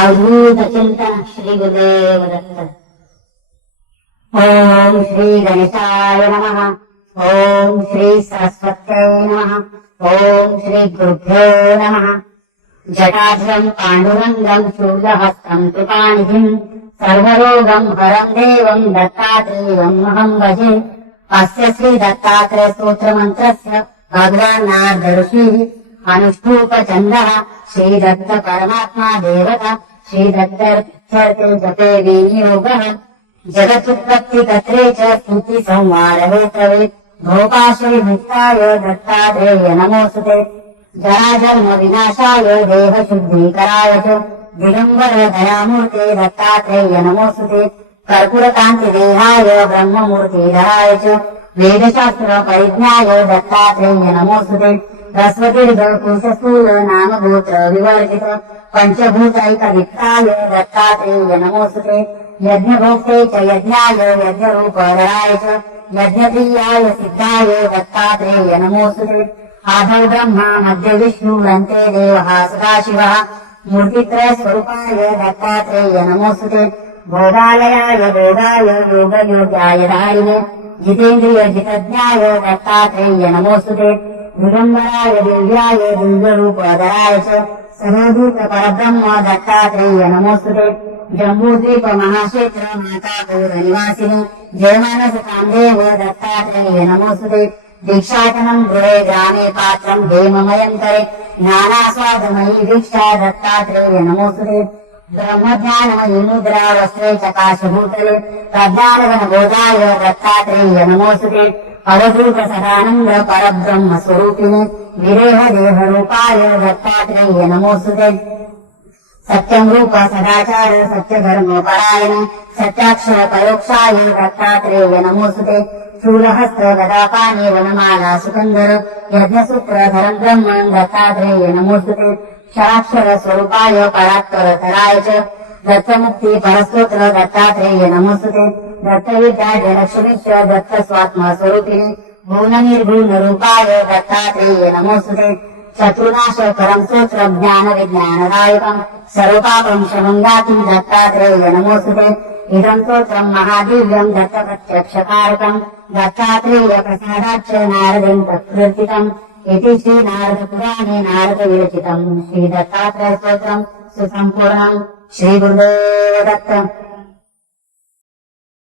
श्रीगुदेवदत्तम् श्रीगणिय नमः। ॐ श्रीसरस्वत्यै नमः। ॐ श्रीगुरुभ्यो नमः। न पाण्डुरङ्गम् शूरहस्तम् कृपाणिधिम् सर्वरोगम् हरम् देवम् दत्तात्रेयम् अहम् भजे। अस्य श्रीदत्तात्रेयस्तोत्रमन्त्रस्य भगवान्नादर्शी అహం భజే అస్య శ్రీ దత్తాత్రేయ స్తోత్ర మంత్రస్య భగవాన్నార్ధ ఋషి అనుష్ఠూప చంద శ్రీ దత్త పరమాత్మా దేవత శ్రీ దత్త జపే వినియోగ జగత్తుత్పత్తి తత్రే చ స్తుతి సంవారవేతవే భోపాశ్రీ ముక్తాయ దత్తాత్రేయ నమోస్తుతే జరాజన్మ వినాశాయ దేహ శుద్ధీకరాయ చ దిగంబర దయామూర్తే దత్తాత్రేయ నమోస్తుతే కర్పూర కాంతి దేహాయ బ్రహ్మమూర్తిధరాయ చ వేదశాస్త్ర పరిజ్ఞాయ దత్తాత్రేయ నమోస్తుతే రస్వతిర్గకుశస్థూల నామ గోత్ర వివర్జిత పంచభూతైక విత్తాయ దత్తాత్రేయ నమోస్తుతే యజ్ఞభోక్తే చ యజ్ఞాయ యజ్ఞరూపధరాయ చ యజ్ఞప్రియాయ సిద్ధాయ దత్తాత్రేయ నమోస్తుతే ఆధౌ బ్రహ్మ మధ్య విష్ణురంతే దిగంబరాయ దివ్యాయ దివ్యరూపధరాయ చ సర్వభూత పరబ్రహ్మ దత్తాత్రేయ నమోస్తుతే జంబూద్వీప మహాక్షేత్ర మాతాపూర నివాసిని జయమానస కాందేవ దత్తాత్రేయ నమోస్తుతే దీక్షాటనం గృహే గ్రామే పాత్రం హేమమయం కరే నానాస్వాదమయీ దీక్షా దత్తాత్రేయ నమోస్తుతే బ్రహ్మజ్ఞానమయీ ముద్రా వస్త్రే చకాశభూతలే ప్రజ్ఞానగణ బోధాయ దత్తాత్రేయ నమోస్తుతే रूपिणे विरेहदेहरूपाय सत्यम् रूप सदाचार सत्यधर्मपरायण सत्याक्षर परोक्षाय दत्तात्रेय नमोसुते शूलहस्तगदापा वनमाला सुकन्दर यज्ञसुत्र धनब्रह्मणम् रत्तात्रेये नमोस्तु क्षराक्षरस्वरूपाय परात्परतराय च దత్తముక్తి పరస్తోత్ర దత్తాత్రేయ నమోస్తుతే దత్త విద్యా జనక్షమిష్య దత్త స్వాత్మ స్వరూపిణి భూన నిర్భూన రూపాయ దత్తాత్రేయ నమోస్తుతే శత్రునాశ పరం సూత్ర జ్ఞాన విజ్ఞానదాయకం సర్వపాపం శమం దత్తాత్రేయ నమోస్తుతే ఇదం సూత్రం మహాదివ్యం దత్త ప్రత్యక్షకారకం దత్తాత్రేయ ప్రసాదాక్ష నారదం ప్రకృతికం ఇది శ్రీ నారద పురాణే నారద విరచితం శ్రీ దత్తాత్రేయ స్తోత్రం సుసంపూర్ణం శ్రీ గురుదేవ దత్త